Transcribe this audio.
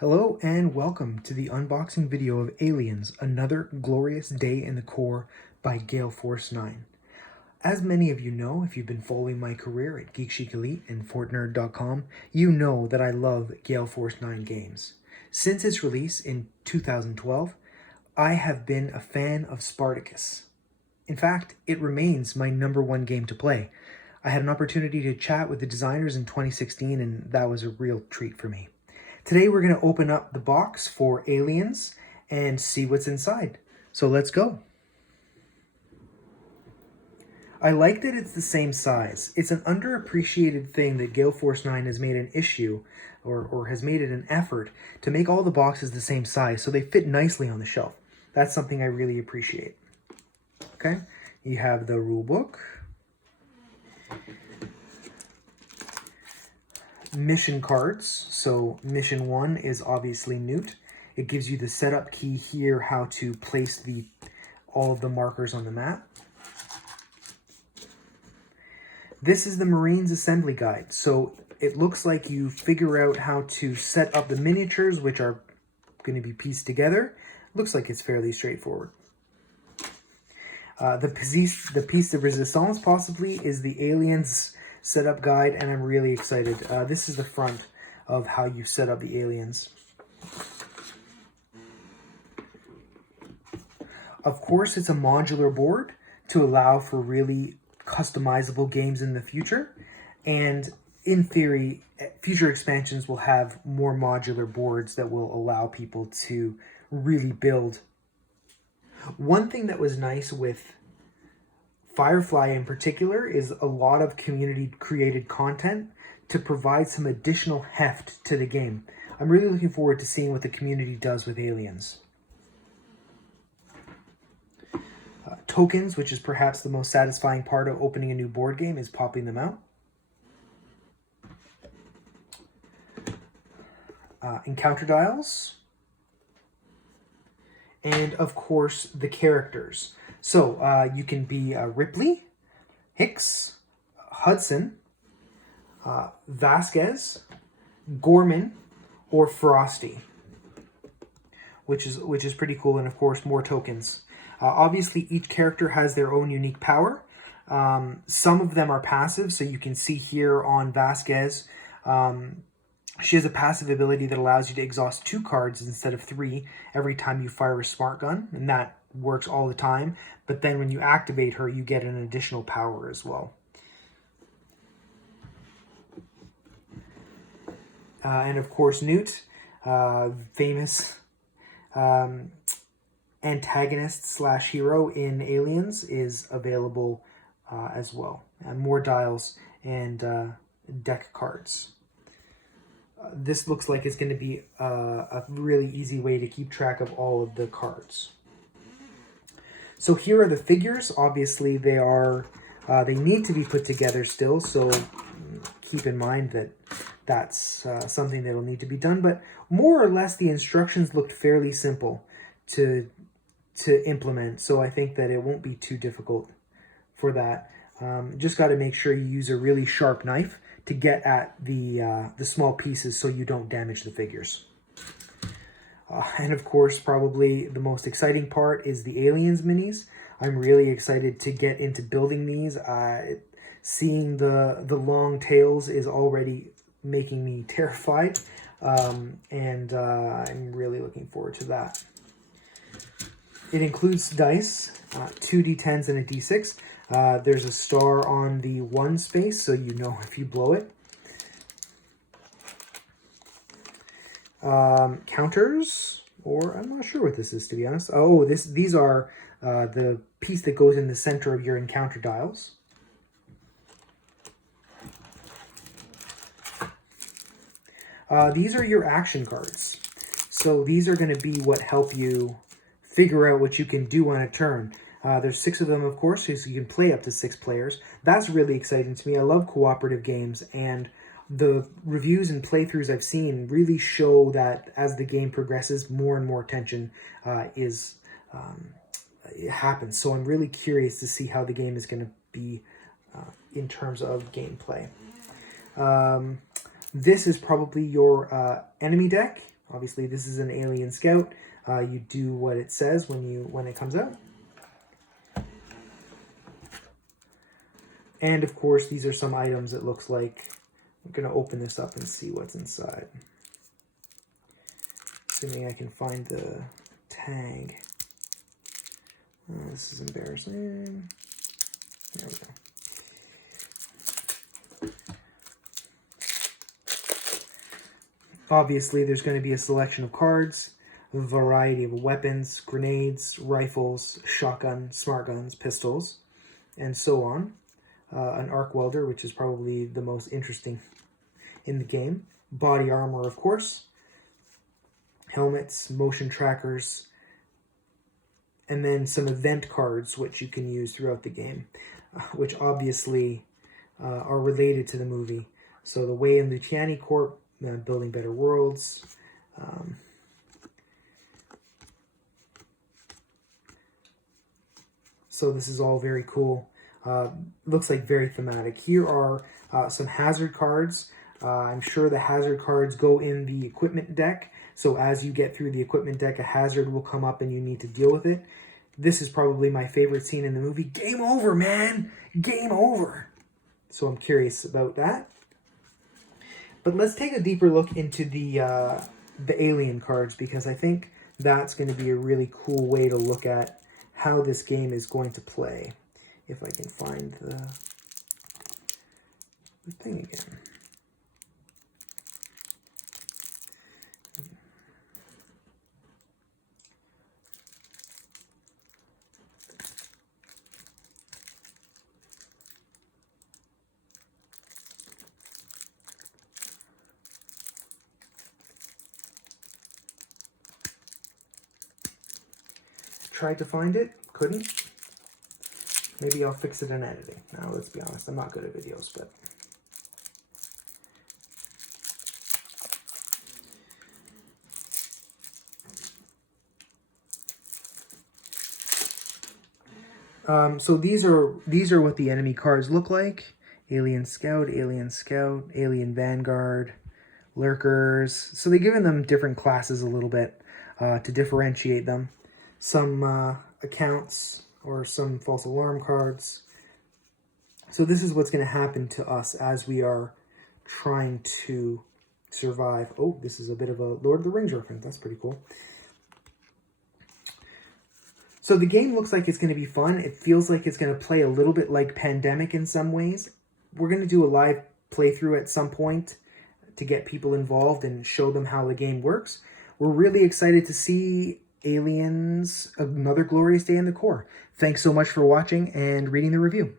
Hello and welcome to the unboxing video of Aliens, Another Glorious Day in the Core by Gale Force 9. As many of you know, if you've been following my career at Geek Chic Elite and FortNerd.com, you know that I love Gale Force 9 games. Since its release in 2012, I have been a fan of Spartacus. In fact, it remains my #1 game to play. I had an opportunity to chat with the designers in 2016 and that was a real treat for me. Today we're going to open up the box for Aliens and see what's inside. So let's go. I like that it's the same size. It's an underappreciated thing that Gale Force 9 has made an issue or has made it an effort to make all the boxes the same size so they fit nicely on the shelf. That's something I really appreciate. Okay, you have the rulebook. Mission cards. So mission 1 is obviously Newt. It gives you the setup key here, how to place all of the markers on the map. This is the Marines assembly guide. So it looks like you figure out how to set up the miniatures, which are going to be pieced together. Looks like it's fairly straightforward. The piece de resistance possibly is the Aliens setup guide, and I'm really excited. This is the front of how you set up the Aliens. Of course, it's a modular board to allow for really customizable games in the future, and in theory, future expansions will have more modular boards that will allow people to really build. One thing that was nice with Firefly in particular is a lot of community created content to provide some additional heft to the game. I'm really looking forward to seeing what the community does with Aliens. Tokens, which is perhaps the most satisfying part of opening a new board game, is popping them out. Encounter dials. And of course, the characters. So you can be Ripley, Hicks, Hudson, Vasquez, Gorman, or Frosty, which is pretty cool. And of course, more tokens. Obviously, each character has their own unique power. Some of them are passive, so you can see here on Vasquez, she has a passive ability that allows you to exhaust 2 cards instead of 3 every time you fire a smart gun, and that works all the time. But then when you activate her, you get an additional power as well. And of course, Newt, famous antagonist / hero in Aliens, is available as well. And more dials and deck cards. This looks like it's going to be a really easy way to keep track of all of the cards. So here are the figures. Obviously, they need to be put together still, so keep in mind that that's something that will need to be done. But more or less, the instructions looked fairly simple to implement, so I think that it won't be too difficult for that. Just got to make sure you use a really sharp knife to get at the small pieces so you don't damage the figures. And of course, probably the most exciting part is the Aliens minis. I'm really excited to get into building these. Seeing the long tails is already making me terrified, and I'm really looking forward to that. It includes dice, 2 d10s and a d6. There's a star on the 1 space, so you know if you blow it. Counters, or I'm not sure what this is, to be honest. Oh, these are the piece that goes in the center of your encounter dials. These are your action cards. So these are going to be what help you figure out what you can do on a turn. There's 6 of them, of course, so you can play up to 6 players. That's really exciting to me. I love cooperative games, and the reviews and playthroughs I've seen really show that as the game progresses, more and more tension happens. So I'm really curious to see how the game is going to be in terms of gameplay. This is probably your enemy deck. Obviously, this is an Alien Scout. You do what it says when it comes out. And of course, these are some items it looks like. I'm going to open this up and see what's inside. Assuming I can find the tag. Oh, this is embarrassing. There we go. Obviously, there's going to be a selection of cards, a variety of weapons, grenades, rifles, shotgun, smart guns, pistols, and so on. An arc welder, which is probably the most interesting in the game. Body armor, of course. Helmets, motion trackers, and then some event cards, which you can use throughout the game, which obviously are related to the movie. So the Weyland-Yutani Corp, Building Better Worlds. So this is all very cool. Looks like very thematic. Here are some hazard cards. I'm sure the hazard cards go in the equipment deck. So as you get through the equipment deck, a hazard will come up and you need to deal with it. This is probably my favorite scene in the movie. Game over, man! Game over! So I'm curious about that. But let's take a deeper look into the alien cards, because I think that's going to be a really cool way to look at how this game is going to play. If I can find the thing again. Tried to find it, couldn't. Maybe I'll fix it in editing. Now, let's be honest, I'm not good at videos, but... So these are what the enemy cards look like. Alien Scout, Alien Vanguard, Lurkers. So they've given them different classes a little bit to differentiate them. Some accounts or some false alarm cards. So this is what's going to happen to us as we are trying to survive. Oh, this is a bit of a Lord of the Rings reference. That's pretty cool. So the game looks like it's going to be fun. It feels like it's going to play a little bit like Pandemic in some ways. We're going to do a live playthrough at some point to get people involved and show them how the game works. We're really excited to see Aliens, Another Glorious Day in the Core. Thanks so much for watching and reading the review.